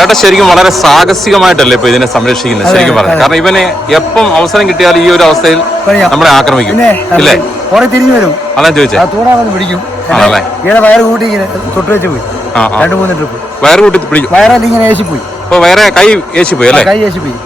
ചേട്ടാ ശരിക്കും വളരെ സാഹസികമായിട്ടല്ലേ ഇപ്പൊ ഇതിനെ സംരക്ഷിക്കുന്നത് ശരിക്കും പറഞ്ഞു. കാരണം ഇവനെ എപ്പം അവസരം കിട്ടിയാലും ഈ ഒരു അവസ്ഥയിൽ നമ്മളെ ആക്രമിക്കും ഇല്ലേ? തിരിഞ്ഞു വരും. അതാ ചോദിച്ചേ. പിടിക്കും. വയറ് കൂട്ടി ഇങ്ങനെ തൊട്ട് വെച്ച് പോയി. 2-3 ട്രിപ്പ് വയറ് കൂട്ടി പിടിക്കും. വയറല്ല ഇങ്ങനെ ഏശിപ്പോയി. അപ്പൊ വേറെ കൈ ഏശിപ്പോയി അല്ലേ? കൈ ഏശിപ്പോയി.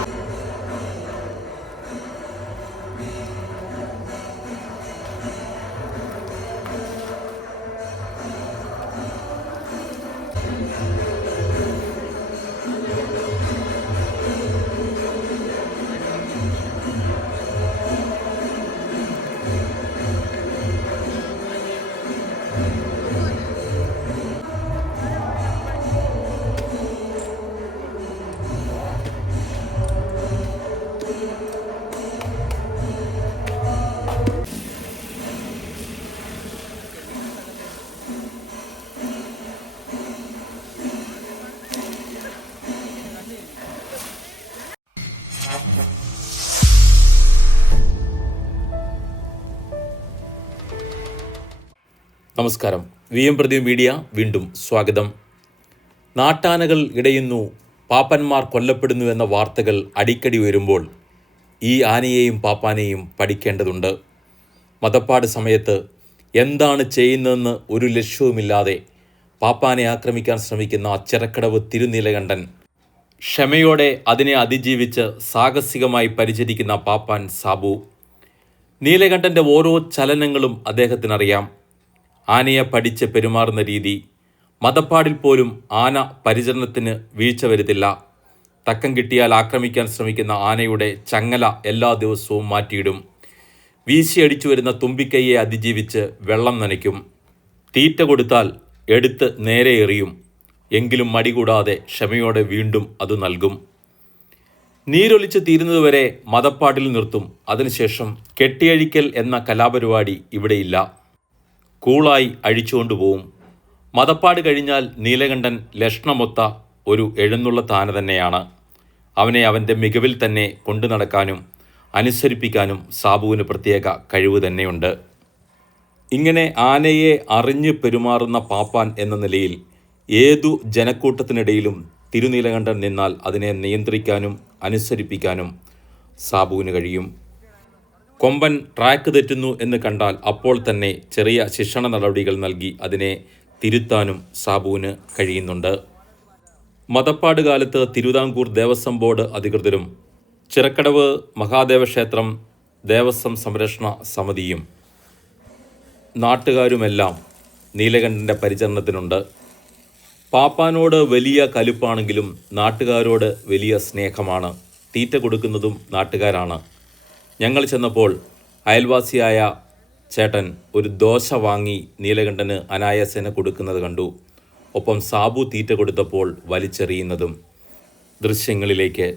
നമസ്കാരം. VM മീഡിയ വീണ്ടും സ്വാഗതം. നാട്ടാനകൾ ഇടയുന്നു, പാപ്പന്മാർ കൊല്ലപ്പെടുന്നു എന്ന വാർത്തകൾ അടിക്കടി വരുമ്പോൾ ഈ ആനയെയും പാപ്പാനെയും പഠിക്കേണ്ടതുണ്ട്. മതപ്പാട് സമയത്ത് എന്താണ് ചെയ്യുന്നതെന്ന് ഒരു ലക്ഷ്യവുമില്ലാതെ പാപ്പാനെ ആക്രമിക്കാൻ ശ്രമിക്കുന്ന ചിറക്കടവ് തിരുനീലകണ്ഠൻ ക്ഷമയോടെ അതിനെ അതിജീവിച്ച് സാഹസികമായി പരിചരിക്കുന്ന പാപ്പാൻ സാബു. നീലകണ്ഠൻ്റെ ഓരോ ചലനങ്ങളും അദ്ദേഹത്തിനറിയാം. ആനയെ പഠിച്ച് പെരുമാറുന്ന രീതി. മതപ്പാടിൽ പോലും ആന പരിചരണത്തിന് വീഴ്ച വരുത്തില്ല. തക്കം കിട്ടിയാൽ ആക്രമിക്കാൻ ശ്രമിക്കുന്ന ആനയുടെ ചങ്ങല എല്ലാ ദിവസവും മാറ്റിയിടും. വീശിയടിച്ചു വരുന്ന തുമ്പിക്കൈയെ അതിജീവിച്ച് വെള്ളം നനയ്ക്കും. തീറ്റ കൊടുത്താൽ എടുത്ത് നേരെ എറിയും. എങ്കിലും മടികൂടാതെ ക്ഷമയോടെ വീണ്ടും അത് നൽകും. നീരൊലിച്ച് തീരുന്നതുവരെ മതപ്പാടിൽ നിർത്തും. അതിനുശേഷം കെട്ടിയഴിക്കൽ എന്ന കലാപരിപാടി ഇവിടെയില്ല. കൂളായി അഴിച്ചുകൊണ്ടുപോവും. മതപ്പാട് കഴിഞ്ഞാൽ നീലകണ്ഠൻ ലക്ഷണമൊത്ത ഒരു എഴുന്നുള്ള താന തന്നെയാണ്. അവനെ അവൻ്റെ മികവിൽ തന്നെ കൊണ്ടു നടക്കാനും അനുസരിപ്പിക്കാനും സാബുവിന് പ്രത്യേക കഴിവ് തന്നെയുണ്ട്. ഇങ്ങനെ ആനയെ അറിഞ്ഞ് പെരുമാറുന്ന പാപ്പാൻ എന്ന നിലയിൽ ഏതു ജനക്കൂട്ടത്തിനിടയിലും തിരുനീലകണ്ഠൻ നിന്നാൽ അതിനെ നിയന്ത്രിക്കാനും അനുസരിപ്പിക്കാനും സാബുവിന് കഴിയും. കൊമ്പൻ ട്രാക്ക് തെറ്റുന്നു എന്ന് കണ്ടാൽ അപ്പോൾ തന്നെ ചെറിയ ശിക്ഷണ നടപടികൾ നൽകി അതിനെ തിരുത്താനും സാബുവിന് കഴിയുന്നുണ്ട്. മതപ്പാട് കാലത്ത് തിരുവിതാംകൂർ ദേവസ്വം ബോർഡ് അധികൃതരും ചിറക്കടവ് മഹാദേവക്ഷേത്രം ദേവസ്വം സംരക്ഷണ സമിതിയും നാട്ടുകാരുമെല്ലാം നീലകണ്ഠൻ്റെ പരിചരണത്തിനുണ്ട്. പാപ്പാനോട് വലിയ കലിപ്പാണെങ്കിലും നാട്ടുകാരോട് വലിയ സ്നേഹമാണ്. തീറ്റ കൊടുക്കുന്നതും നാട്ടുകാരാണ്. ഞങ്ങൾ ചെന്നപ്പോൾ അയൽവാസിയായ ചേട്ടൻ ഒരു ദോശ വാങ്ങി നീലകണ്ഠന് അനായാസേന കൊടുക്കുന്നത് കണ്ടു. ഒപ്പം സാബു തീറ്റ കൊടുത്തപ്പോൾ വലിച്ചെറിയുന്നതും ദൃശ്യങ്ങളിലേക്ക്.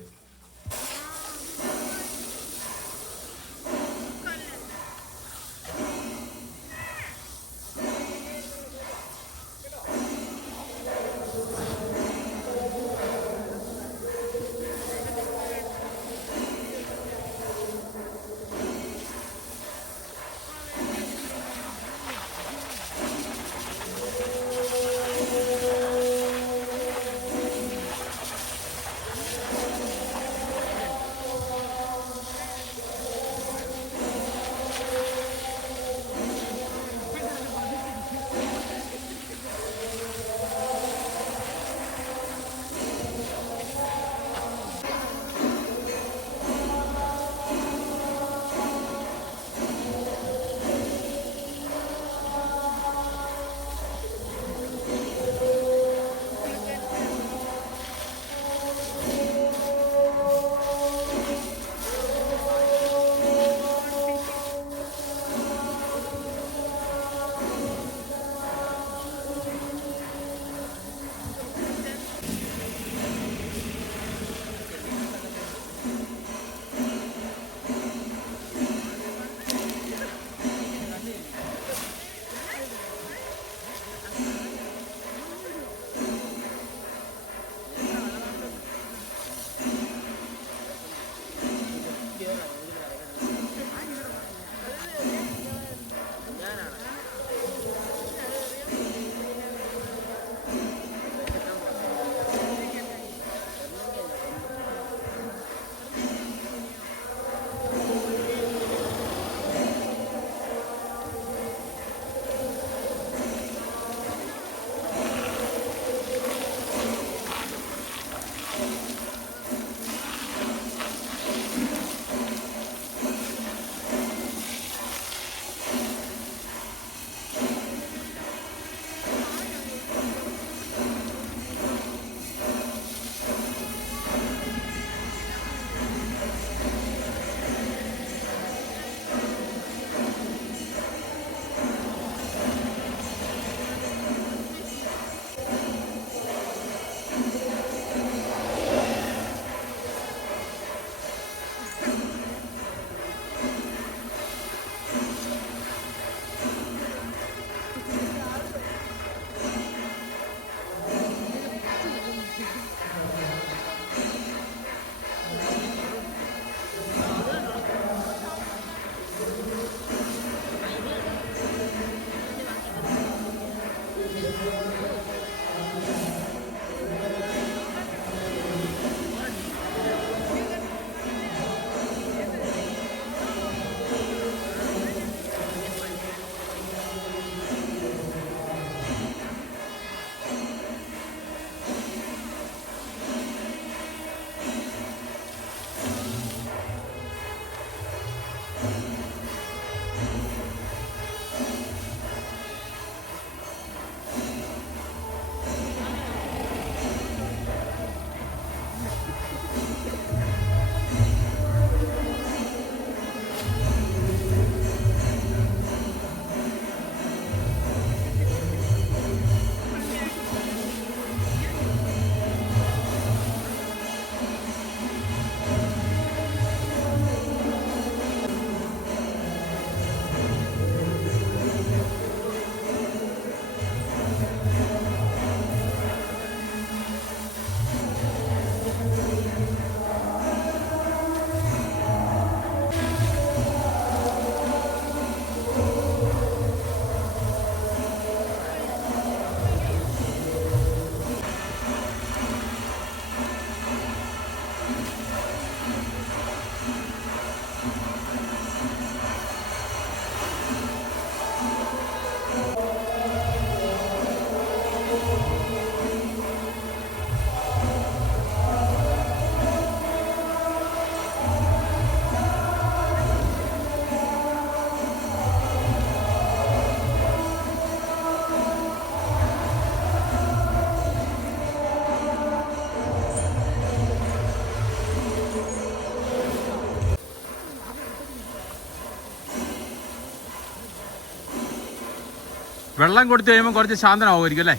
വെള്ളം കുടിച്ച് കഴിയുമ്പോൾ കുറച്ച് ശാന്തനാവുമായിരിക്കും അല്ലേ?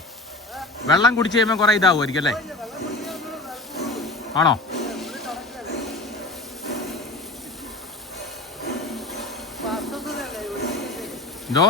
വെള്ളം കുടിച്ച് കഴിയുമ്പോൾ കുറെ ഇതാവുമായിരിക്കും അല്ലേ? ആണോ? എന്തോ?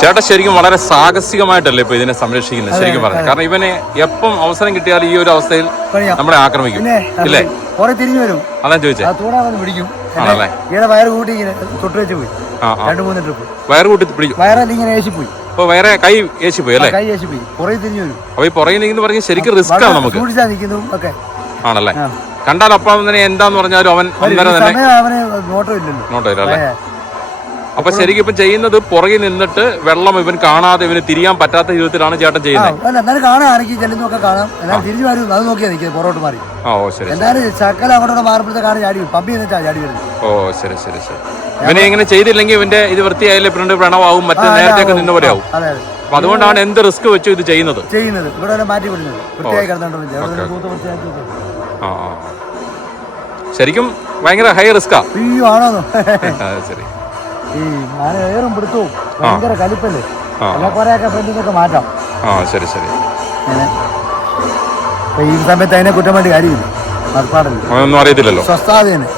ചേട്ടാ ശരിക്കും വളരെ സാഹസികമായിട്ടല്ലേ ഇപ്പൊ ഇതിനെ സംരക്ഷിക്കുന്നത് ശരിക്കും പറഞ്ഞു. കാരണം ഇവനെ എപ്പം അവസരം കിട്ടിയാൽ ഈ ഒരു അവസ്ഥയിൽ നമ്മളെ ആക്രമിക്കും ഇല്ലേ? തിരിഞ്ഞു വരും. അതാ ചോദിച്ചേ. പിടിക്കും. ആണല്ലേ? വയറ് കൂട്ടി ഇങ്ങനെ തൊട്ട് വെച്ച് പോയി 2-3 ട്രിപ്പ്. വയറ് കൂട്ടി പിടിക്കും. വയറല്ല ഇങ്ങനെ ഏശിപ്പോയി. അപ്പൊ വേറെ കൈ ഏശിപ്പോയി അല്ലേ? കൈ ഏശിപ്പോയി. പുറകെ തിരിഞ്ഞു വരും. അപ്പൊ ഈ പുറകെ നിൽക്കുന്ന പറഞ്ഞ ശരിക്കും റിസ്ക് ആണ് നമുക്ക്. ഒക്കെ ആണല്ലേ? കണ്ടാൽ അപ്പം തന്നെ എന്താന്ന് പറഞ്ഞാലും അവൻ അന്നേരം തന്നെ അവന് നോട്ടം ഇല്ലല്ലോ. നോട്ടം ഇല്ല അല്ലേ? അപ്പൊ ശരിക്കും ഇപ്പം ചെയ്യുന്നത് പുറകിൽ നിന്നിട്ട് വെള്ളം ഇവൻ കാണാതെ ഇവന് തിരിയാൻ പറ്റാത്ത വിധത്തിലാണ് ചേട്ടൻ ചെയ്യുന്നത്. എന്നാലും കാണാം, ആണെങ്കിൽ ചെല്ലുന്നൊക്കെ കാണാം. എന്നാലും തിരിഞ്ഞു വരും. അത് നോക്കിയാ നിൽക്കുന്നത് പുറകോട്ട് മാറി. ഓ ശരി. എന്നാലും ശക്കല അങ്ങോട്ട് മാറുമ്പോഴത്തെ കാണാൻ ചാടി പമ്പി എന്നിട്ടാ ചാടി വരുന്നത്. ഓ ശരി ശരി ശരി. ഇവനെ ഇങ്ങനെ ചെയ്തില്ലെങ്കിൽ ഇവന്റെ ഇത് വൃത്തിയായാലും പിന്നീട് വ്രണമാവും, മറ്റേ നേരത്തെ ഒക്കെ നിന്ന പോലെ ആവും. അപ്പൊ അതുകൊണ്ടാണ് എന്ത് റിസ്ക് വെച്ചു ഇത് ചെയ്യുന്നത്. ഇവിടെ മാറ്റി വിടുന്നത് വൃത്തിയായി കിടന്നുണ്ടോ. ആ ശരിക്കും ഭയങ്കര ഹൈ റിസ്കാ. അയ്യോ ആണോന്നോ. ശരി. ഈ ഏറും പിടുത്തവും ഭയങ്കര കലിപ്പല്ലേ. എല്ലാ കുറെയൊക്കെ ഫ്രണ്ടിനൊക്കെ മാറ്റാം. ശരി ശരി. ഈ സമയത്ത് അതിനെ കുറ്റം വേണ്ടി കാര്യമില്ല. ഒന്നും അറിയത്തില്ലല്ലോ. സ്വസ്ഥാതേനെ